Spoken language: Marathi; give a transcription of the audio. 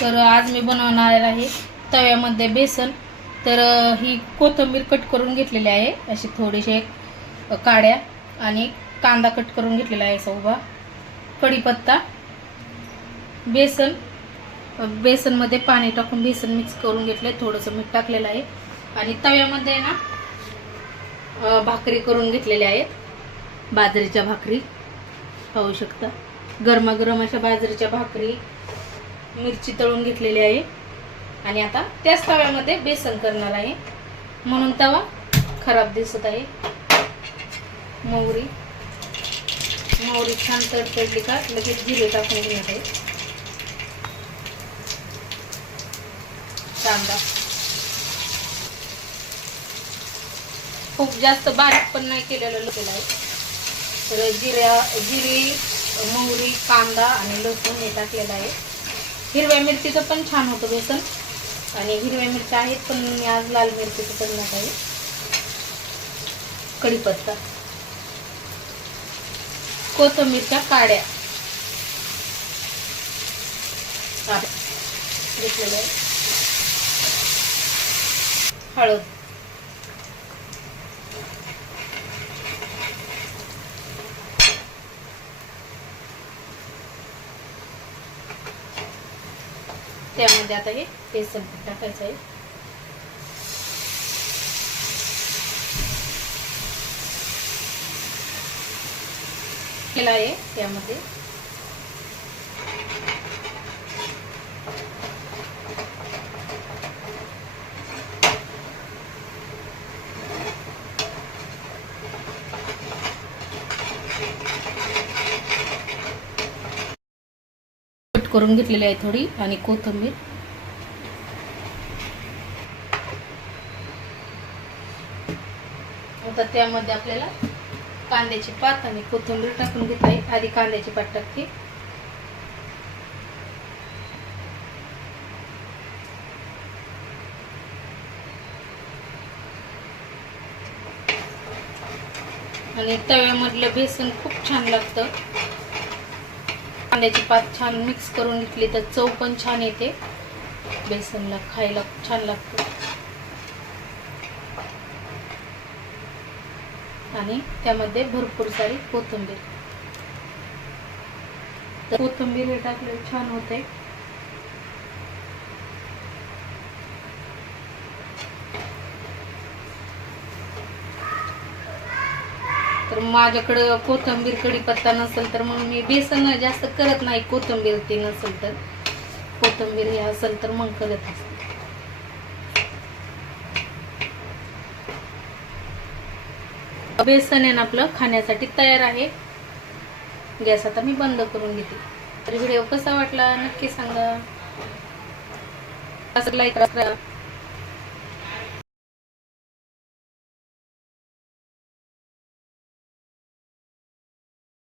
तर आज मी बनवणार आहे तव्यामध्ये बेसन. तर ही कोथिंबीर कट करून घेतलेली आहे. अशी थोडीशी एक काड्या आणि कांदा कट करून घेतलेला आहे असा उभा कढीपत्ता. बेसन बेसनमध्ये पाणी टाकून बेसन मिक्स करून घेतलंय. थोडंसं मीठ टाकलेलं आहे. आणि तव्यामध्ये ना भाकरी करून घेतलेल्या आहेत. बाजरीच्या भाकरी पाहू शकता. गरमागरम अशा बाजरीच्या भाकरी मिरची तळून घेतलेली आहे. आणि आता त्याच तव्यामध्ये बेसन करणार आहे. म्हणून तवा खराब दिसत आहे. मोहरी. मोहरी छान तडतडली का लगेच जिरे टाकून घेणार आहे. कांदा. खूप जास्त बारीक पण नाही केलेलं लसूण आहे. तर जिऱ्या जिरे मोहरी कांदा आणि लसूण हे टाकलेलं आहे. हिरव्या मिरचीचं पण छान होतं बेसन. आणि हिरव्या मिरच्या आहेत पण मी आज लाल मिरचीचं करण्यात आहे. कढीपत्ता. कोथंबीरच्या काड्या. घेतलेल्या हळद. त्यामध्ये आता हे बेसन टाकायचं आहे. केला आहे त्यामध्ये. कट करून घेतलेली आहे थोडी आणि कोथिंबीर. आता त्यामध्ये आपल्याला कांद्याची पात आणि कोथिंबीर टाकून घेत आहे. आधी कांद्याची पात टाकते. आणि तव्यामधलं बेसन खूप छान लागतं. कांद्याची पात छान मिक्स करून घेतली तर चव पण छान येते. बेसनला खायला छान लागतो. आणि त्यामध्ये भरपूर सारी कोथिंबीर. तर कोथिंबीर हे टाकले छान होते. तर माझ्याकडं कोथिंबीर कढीपत्ता नसेल तर मग मी बेसन जास्त करत नाही कोथिंबीर ते नसेल तर. कोथिंबीर हे असेल तर मग करत असते. बेसन आहे ना आपलं खाण्यासाठी तयार आहे. गॅस आता मी बंद करून घेते. तर व्हिडिओ कसा वाटला नक्की सांगा. असं लाईक करा